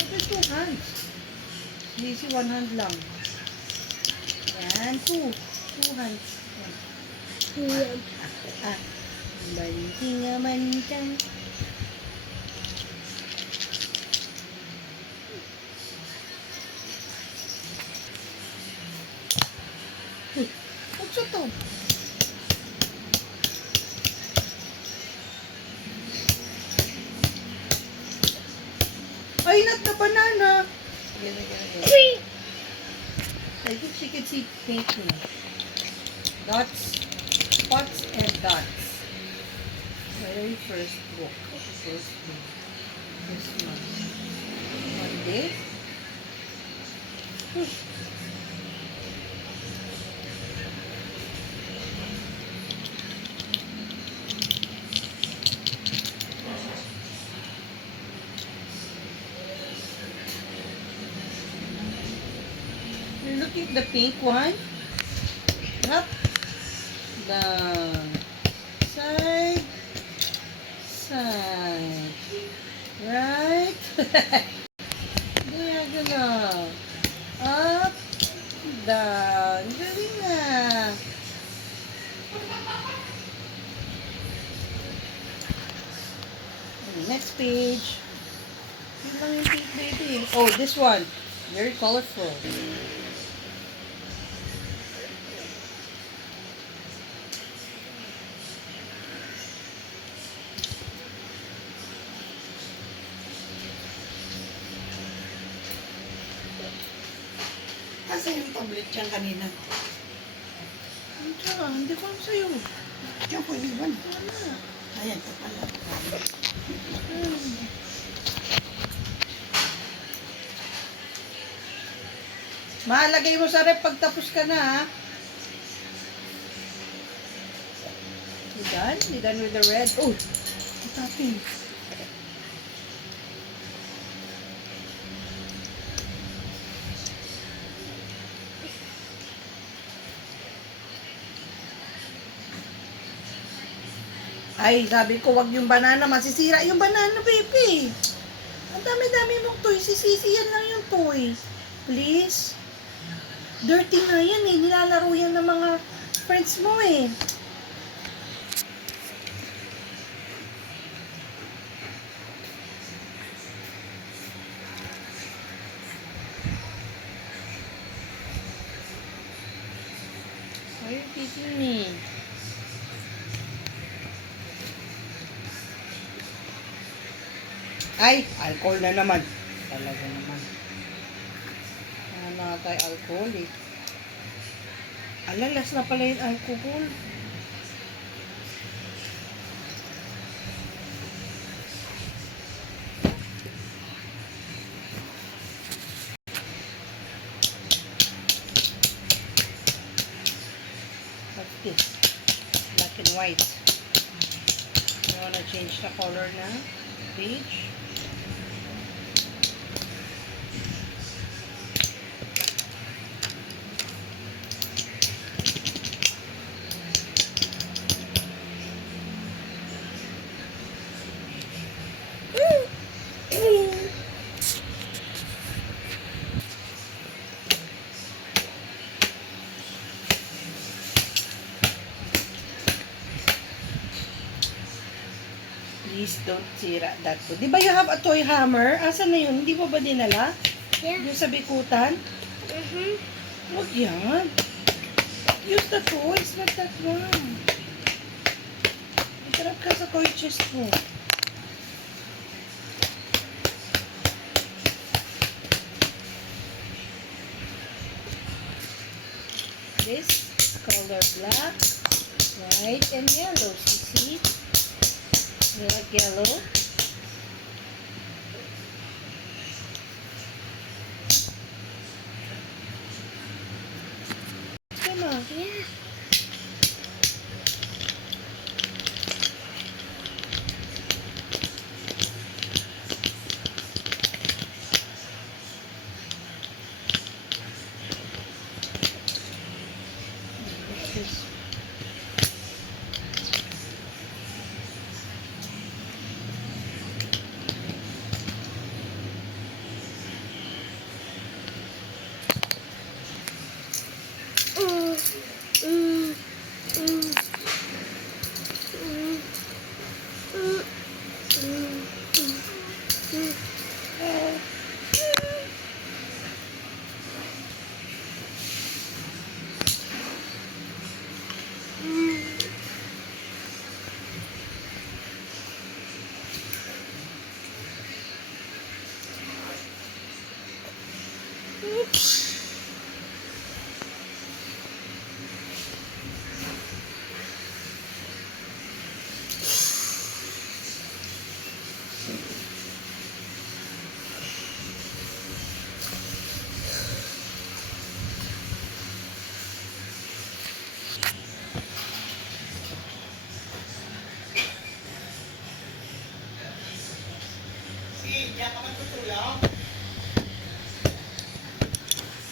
Okay, 2 hands. Easy, 1 hand lang. Yan, 2 hands. Yan. Banting naman dyan. What's ito? Ay, not the banana. I think she can see painting. Dots, spots, and dots. Very first book. First book. This one. On this. Look at the pink one. Up. Down. Side. Side. Right. Diagonal. Up. Down. Galing na. Next page. Yun lang yung pink baby. Oh, this one. Very colorful. Kasi yung tablet yan kanina. Hindi ko alam sa'yo. Diyan ko iniwan. Ayan, ito pala. Malagay mo sa rep pag tapos ka na, ha? You done? You done with the red? Oh, tapping. Ay, sabi ko, wag yung banana, masisira yung banana, baby. Ang dami-dami mong toy. Sisisi yan lang yung toy. Please. Dirty na yan eh. Nilalaro yan ng mga friends mo eh. Why are you kissing me? Ay, alcohol na naman. Talaga naman. Ano tayo alcohol eh. Alalas na pala yung alcohol. What's this? Black and white. You wanna change the color na? Page. Please don't sira that food. Di ba you have a toy hammer? Asan na yun? Hindi mo ba dinala? Yeah. Yung sa bikutan? Huwag yan. Use the toys, not that one. Itarap ka sa toy chest mo. This color black, white, and yellow. See? You like yellow? Come on. Yeah. What's this?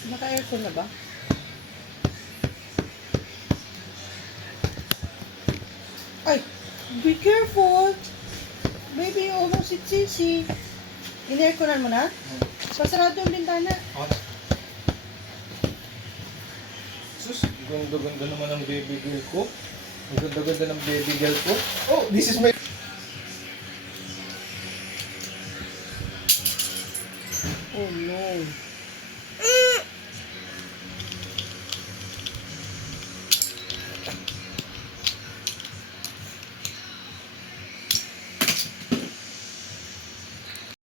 Naka-aircon na ba? Ay! Be careful! Baby, almost it sisi. In-airconan mo na? Pasarado yung bintana. Sus, ganda-ganda naman ang baby girl ko. Ang ganda-ganda ng baby girl ko. Oh, this is my... Oh no.